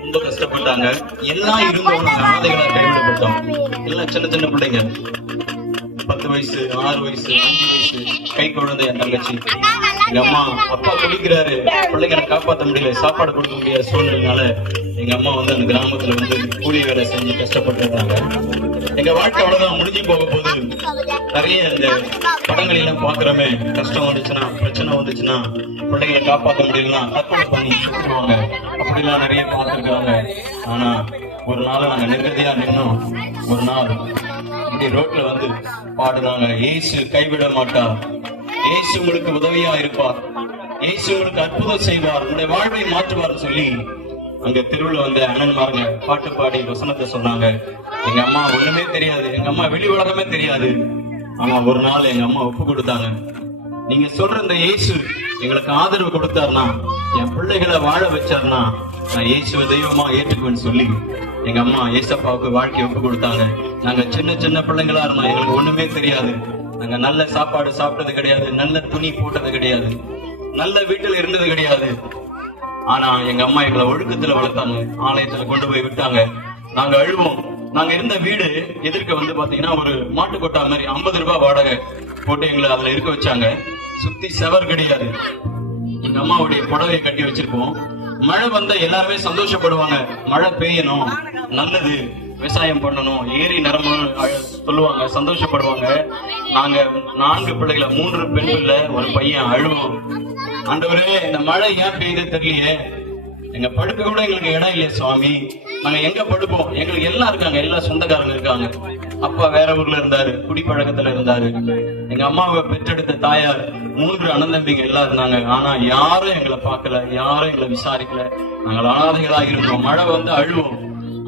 ரொம்ப கஷ்டப்பட்டாங்க. எல்லாம் இருந்தவங்க ஆதைகளா கைவிடப்பட்டோம். எல்லாம் சின்ன சின்ன பிள்ளைங்க, 10 வயசு, 6 வயசு, 5 வயசு, கை குழந்தை என் தங்கச்சி. எங்க அம்மா, அப்பா குடிக்கிறாரு, பிள்ளைங்களை காப்பாற்ற முடியல, சாப்பாடு கொடுக்க முடியாத சூழ்நிலைனால எங்க அம்மா வந்து அந்த கிராமத்துல வந்து கூலி வேலை செஞ்சு கஷ்டப்பட்டுருக்காங்க. எங்க வாழ்க்கை அவ்வளவுதான் முடிஞ்சு போக போது. நிறைய இந்த படங்கள் எல்லாம் பாக்குறோமே, கஷ்டம் வந்துச்சுன்னா, பிரச்சனை வந்துச்சுன்னா, பிள்ளைகளை காப்பாற்ற முடியலன்னா தற்கொலை பண்ணி சுற்றுவாங்க. அப்படிலாம் நிறைய பார்த்திருக்காங்க. ஆனா ஒரு நாள் நாங்க நிம்மதியா நின்னோம். ஒரு நாள் இப்படி ரோட்ல வந்து பாடுறாங்க, இயேசு கைவிட மாட்டார், இயேசு உங்களுக்கு உதவியா இருப்பார், இயேசு உங்களுக்கு அற்புதம் செய்வார், உங்களுடைய வாழ்வை மாற்றுவார் சொல்லி அங்க தெருவுல வந்து அண்ணன்மாருங்க பாட்டு பாடி வசனத்தை சொன்னாங்க. எங்க அம்மா ஒண்ணுமே தெரியாது, எங்க அம்மா வெளி உலகமே தெரியாது. ஆனா ஒரு நாள் எங்க அம்மா ஒப்பு கொடுத்தாங்க. நீங்க சொல்ற இந்த இயேசு எங்களுக்கு ஆதரவு கொடுத்தாருன்னா, என் பிள்ளைகளை வாழ வச்சாருன்னா, நான் இயேசுவை தெய்வமா ஏற்றுக்குவேன்னு சொல்லி எங்க அம்மா ஏசப்பாவுக்கு வாழ்க்கையை ஒப்பு கொடுத்தாங்க. நாங்க சின்ன சின்ன பிள்ளைங்களா இருந்தோம். எங்களுக்கு ஒண்ணுமே தெரியாது. நாங்க நல்ல சாப்பாடு சாப்பிட்டது கிடையாது, நல்ல துணி போட்டது கிடையாது, நல்ல வீட்டுல இருந்தது கிடையாது. ஆனா எங்க அம்மா எங்களை ஒழுக்கத்துல வளர்த்தாங்க. ஆலயத்துல கொண்டு போய் விட்டாங்க. நாங்க அழுவோம். நாங்க இருந்த வீடு எதிர்க்க வந்து பாத்தீங்கன்னா ஒரு மாட்டு கொட்டா மாதிரி 50 ரூபாய் வாடகை போட்டு எங்களை அதுல இருக்க வச்சாங்க. சுத்தி செவர் கிடையாது. எங்க அம்மாவுடைய புடவையை கட்டி வச்சிருப்போம். மழை வந்தா எல்லாருமே சந்தோஷப்படுவாங்க. மழை பெய்யணும், நல்லது, விவசாயம் பண்ணணும், ஏரி நிரம்பணும் சொல்லுவாங்க, சந்தோஷப்படுவாங்க. நாங்க 4 பிள்ளைகளை, 3 பெண் பிள்ளை, ஒரு பையன். அழுவோம், ஆண்டவரே இந்த மழை ஏன் பெய்யுது தெரியலையே, எங்க படுக்க கூட எங்களுக்கு இடம் இல்லையே சுவாமி, நாங்க எங்க படுப்போம்? எங்களுக்கு எல்லாம் இருக்காங்க, எல்லா சொந்தக்காரங்க இருக்காங்க. அப்பா வேற ஊர்ல இருந்தாரு, குடிப்பழக்கத்துல இருந்தாரு. எங்க அம்மாவை பெற்றெடுத்த தாயார் 3 அண்ணன் தம்பிங்க எல்லாம் இருந்தாங்க. ஆனா யாரும் எங்களை பார்க்கல, யாரும் எங்களை விசாரிக்கல. நாங்கள் அனாதைகளா இருந்தோம். மழை வந்து அழுவோம்.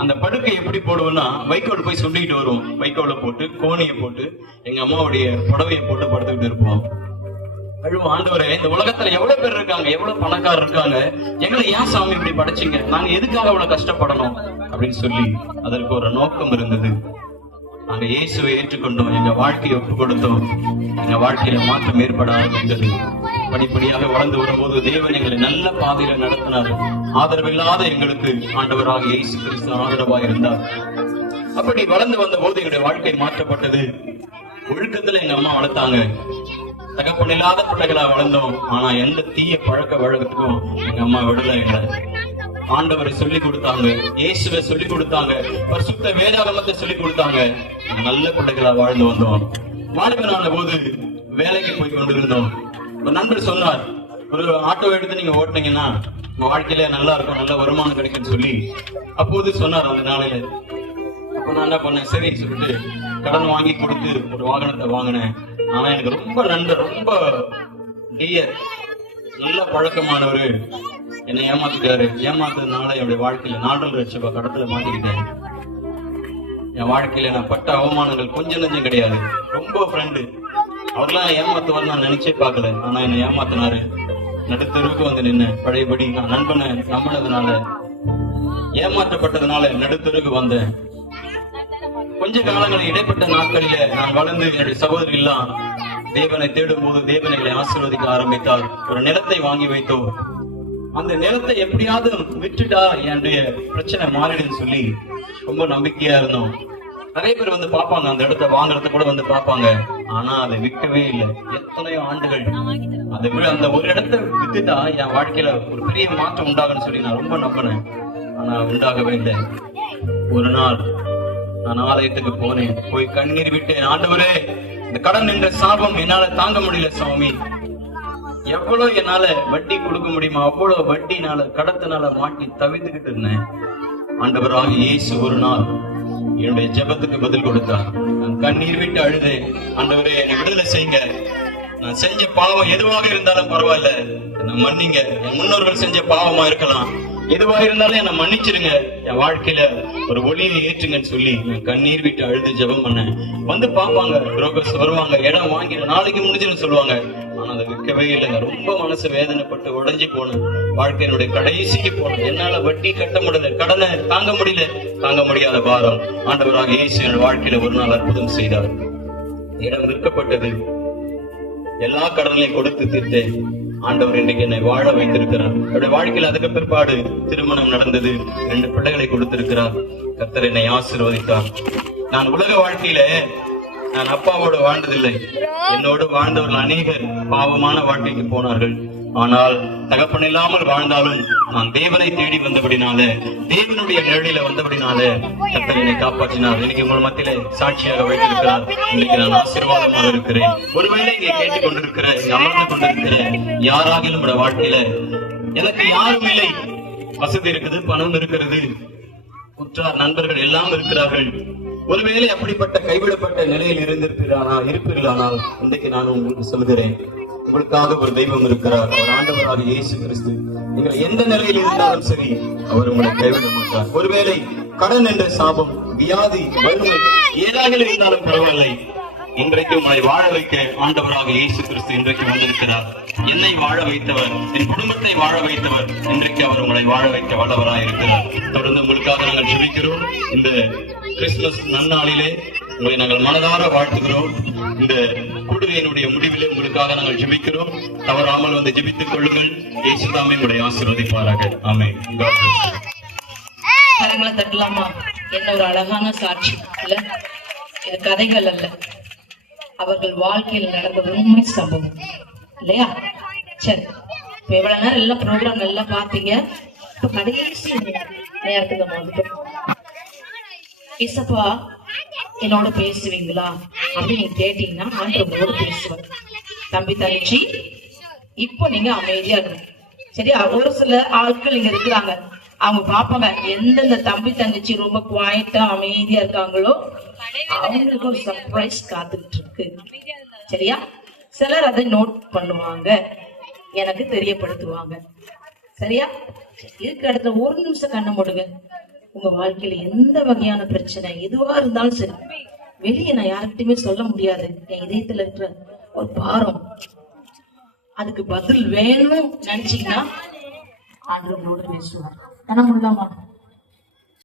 அந்த படுக்கை எப்படி போடுவோம்னா, வைக்கோல் போய் சொல்லிட்டு வருவோம். வைக்கோலை போட்டு கோணியை போட்டு எங்க அம்மாவுடைய புடவையை போட்டு படுத்துக்கிட்டு இருப்போம். அழுவோம், ஆண்டவரே இந்த உலகத்துல எவ்வளவு பேர் இருக்காங்க, எவ்வளவு பணக்காரர் இருக்காங்க, எங்களை ஏன் சாமி இப்படி படைச்சீங்க, நாங்க எதுக்காக அவ்வளவு கஷ்டப்படணும் அப்படின்னு சொல்லி அதற்கு ஒரு நோக்கம் இருந்தது. நாங்க இயேசுவை ஏற்றுக்கொண்டோம், எங்க வாழ்க்கையை ஒப்பு கொடுத்தோம். எங்க வாழ்க்கையில மாற்றம் ஏற்பட ஆரம்பித்தது. படிப்படியாக வளர்ந்து வரும்போது தேவன் எங்களை நல்ல பாதையில நடத்தினார். ஆதரவில்லாத எங்களுக்கு ஆண்டவராக இயேசு கிறிஸ்து ஆதரவாக இருந்தார். அப்படி வளர்ந்து வந்த போது எங்களுடைய வாழ்க்கை மாற்றப்பட்டது. ஒழுக்கத்துல எங்க அம்மா வளர்த்தாங்க. தகப்பன் இல்லாத பிள்ளைகளா வளர்ந்தோம். ஆனா எந்த தீய பழக்க வழக்கத்துக்கும் எங்க அம்மா விடல. எங்களை ஆண்டவரை சொல்லி கொடுத்தாங்க, இயேசுவை சொல்லி கொடுத்தாங்க, பரிசுத்த வேதாகமத்தை சொல்லி கொடுத்தாங்க. நல்ல பிள்ளைகளா வாழ்ந்து வந்தோம். வாலிபனான போது வேலைக்கு போய் கொண்டிருந்தோம். ஒரு நண்பர் சொன்னார், ஒரு ஆட்டோ எடுத்து நீங்க ஓட்டினீங்கன்னா உங்க வாழ்க்கையில நல்லா இருக்கும், நல்ல வருமானம் கிடைக்கும்னு சொல்லி அப்போது சொன்னார். அந்த நாளையில அப்ப நான் என்ன பண்ணேன், சரி சொல்லிட்டு கடன் வாங்கி கொடுத்து ஒரு வாகனத்தை வாங்கினேன். ஆனா எனக்கு ரொம்ப நண்பர், ரொம்ப டியர், நல்ல பழக்கமானவரு என்னை ஏமாத்திட்டாரு. ஏமாத்ததுனால என்னுடைய வாழ்க்கையில 4.5 லட்சம் ரூபாய் கடத்துல மாட்டிக்கிட்டேன். என் வாழ்க்கையில நான் பட்ட அவமானங்கள் கொஞ்சம் நெஞ்சம் கிடையாது. ரொம்ப ஃப்ரெண்டு, அவர்லாம் ஏமாத்துவார் நான் நினைச்சே பார்க்கல. ஆனா என்னை ஏமாத்தினாரு. நடுத்தருவுக்கு வந்து நின்று பழையபடி நான் நண்பனை நம்பினதுனால, ஏமாற்றப்பட்டதுனால நடுத்தருக்கு வந்தேன். கொஞ்ச காலங்கள் இடைப்பட்ட நாட்களில நான் வளர்ந்து என்னுடைய சகோதரிகள்லாம் தேவனை தேடும் போது தேவன் எங்களை ஆசீர்வதிக்க ஆரம்பித்தார். ஒரு நிலத்தை வாங்கி வைத்தோம். அந்த நிலத்தை எப்படியாவது விட்டுட்டா என்னுடைய பிரச்சனை மாறிடுன்னு சொல்லி ரொம்ப நம்பிக்கையா இருந்தோம். நிறைய பேர் வந்து பார்ப்பாங்க, அந்த இடத்தை வாங்குறத கூட வந்து பார்ப்பாங்க. ஆனா அதை விற்கவே இல்லை. எத்தனையோ ஆண்டுகள் அந்த ஒரு இடத்தை வித்துட்டா என் வாழ்க்கையில ஒரு பெரிய மாற்றம் உண்டாகுன்னு சொல்லி நான் ரொம்ப நம்பினேன். ஆனா உண்டாகவே இல்லை. ஒரு நாள் நான் ஆலயத்துக்கு போனேன், போய் கண்ணீர் விட்டேன். ஆண்டவரே, இந்த கடன் என்ற சாபம் என்னால தாங்க முடியல சுவாமி. எவ்வளவு என்னால வட்டி கொடுக்க முடியுமா அவ்வளவு வட்டினால கடத்தினால மாட்டி தவித்துக்கிட்டு இருந்தேன். ஆண்டவராக இயேசு ஒரு நாள் என்னுடைய ஜெபத்துக்கு பதில் கொடுத்தார். நான் கண்ணீர் விட்டு அழுதேன். ஆண்டவரே, என்னை விடுதலை செய்யுங்க. நான் செஞ்ச பாவம் எதுவாக இருந்தாலும் பரவாயில்ல, என்னை மன்னிங்க. என் முன்னோர்கள் செஞ்ச பாவமா இருக்கலாம், எதுவாக இருந்தாலும் என்னை மன்னிச்சிருங்க. என் வாழ்க்கையில ஒரு ஒளியை ஏற்றுங்கன்னு சொல்லி நான் கண்ணீர் விட்டு அழுது ஜெபம் பண்ணேன். வந்து பாப்பாங்க, புரோக்கர்ஸ் வருவாங்க, இடம் வாங்கி நாளைக்கு முடிஞ்சுன்னு சொல்லுவாங்க. ஆனா அதை விற்கவே இல்லைங்க. ரொம்ப மனசு வேதனைப்பட்டு உடைஞ்சு போனேன். வாழ்க்கையினுடைய கடைசிக்கு போனேன். என்னால வட்டி கட்ட முடியல, கடனை தாங்க முடியல. தாங்க முடியாத பாரம் ஆண்டவராக இயேசு என் வாழ்க்கையில ஒரு நாள் அற்புதம் செய்தார். இடம் விற்கப்பட்டது. எல்லா கடனையும் கொடுத்து தீர்த்தேன். ஆண்டவர் இன்றைக்கு என்னை வாழ வைத்திருக்கிறார். என்னுடைய வாழ்க்கையில் அதுக்கு பிற்பாடு திருமணம் நடந்தது. 2 பிள்ளைகளை கொடுத்திருக்கிறார். கர்த்தர் என்னை ஆசீர்வதித்தார். நான் உலக வாழ்க்கையில நான் அப்பாவோடு வாழ்ந்ததில்லை. என்னோடு வாழ்ந்தவர்கள் அநேகர் பாவமான வாழ்க்கைக்கு போனார்கள். ஆனால் தகப்பன் இல்லாமல் வாழ்ந்தாலும் நான் தேவனை தேடி வந்தபடினால, தேவனுடைய நிழலில வந்தபடினால கர்த்தர் என்னை காப்பாற்றினார். இன்னைக்கு உங்கள் மத்தியில சாட்சியாக வைத்திருக்கிறார். இன்னைக்கு நான் ஆசீர்வாதமாக இருக்கிறேன். ஒருவேளை இங்கே கேட்டுக் கொண்டிருக்கிற, இங்க அமர்ந்து கொண்டிருக்கிற யாராகிலும் நம்முடைய வாழ்க்கையில எனக்கு யாரும் இல்லை, வசதி இருக்குது, பணம் இருக்கிறது, உற்றார் நண்பர்கள் எல்லாம் இருக்கிறார்கள். ஒருவேளை அப்படிப்பட்ட கைவிடப்பட்ட நிலையில் இருப்பீர்களானால் இன்றைக்கு நான் உங்களுக்கு சொல்கிறேன், உங்களுக்காக ஒரு தெய்வம் இருக்கிறார். அவர் ஆண்டவராக இயேசு கிறிஸ்து. நீங்கள் எந்த நிலையில் இருந்தாலும் சரி, அவர் உங்களை கைவிட மாட்டார். ஒருவேளை கடன் என்ற சாபம், வியாதி, வறுமை ஏதாக இருந்தாலும் பரவாயில்லை, இன்றைக்கு உங்களை வாழ வைக்க ஆண்டவராக இயேசு கிறிஸ்து இன்றைக்கு வந்திருக்கிறார். என்னை வாழ வைத்தவர், என் குடும்பத்தை வாழ வைத்தவர், இன்றைக்கு அவர் உங்களை வாழ வைக்க வல்லவராக இருக்கிறார். தொடர்ந்து உங்களுக்காக நாங்கள் ஜெபிக்கிறோம். இந்த கிறிஸ்துமஸ் நன்னாளிலே உங்களை நாங்கள் மனதார வாழ்த்துகிறோம். இந்த கூடுகையினுடைய முடிவிலே உங்களுக்காக நாங்கள் ஜெபிக்கிறோம். தவறாமல் வந்து ஜெபித்துக் கொள்ளுங்கள். இயேசு தாமே உங்களை ஆசீர்வதிப்பாராக. ஆமென். கரங்களை தட்டலாமா? என்ன ஒரு அழகான சாட்சி இல்ல? இது கதைகள் அல்ல, அவர்கள் வாழ்க்கையில் நடந்த உண்மை சம்பவம் இல்லையா? சரி, இப்ப எவ்வளவு நேரம் எல்லாம் ப்ரோக்ராம் நல்லா பாத்தீங்க. இப்ப கடைசி நேரத்துக்கு வந்துட்டோம். இசப்பா என்னோட பேசுவீங்களா அப்படின்னு நீங்க கேட்டீங்கன்னா ஆண்டவரோட பேசுவார். தம்பி தங்கச்சி இப்போ நீங்க அமைதியா இருக்கணும், சரியா? ஒரு சில ஆட்கள் இங்க இருக்கிறாங்க, அவங்க பாப்பாங்க எந்தெந்த தம்பி தங்கச்சி ரொம்ப குவாய்ட்டா அமைதியா இருக்காங்களோ அவங்களுக்கு ஒரு சர்ப்ரைஸ் காத்துக்கிட்டு இருக்கு, சரியா? சிலர் அதை நோட் பண்ணுவாங்க, எனக்கு தெரியப்படுத்துவாங்க, சரியா? இருக்க இடத்துல ஒரு நிமிஷம் கண்ணை மூடுங்க. உங்க வாழ்க்கையில எந்த வகையான பிரச்சனை எதுவா இருந்தாலும் சரி, வெளியே நான் யார்கிட்டயுமே சொல்ல முடியாது, என் இதயத்துல இருக்கிற ஒரு பாரம், அதுக்கு பதில் வேணும் நினைச்சீங்கன்னா ஆண்டவரோட பேசுவார். கண்ண முடியலாமா?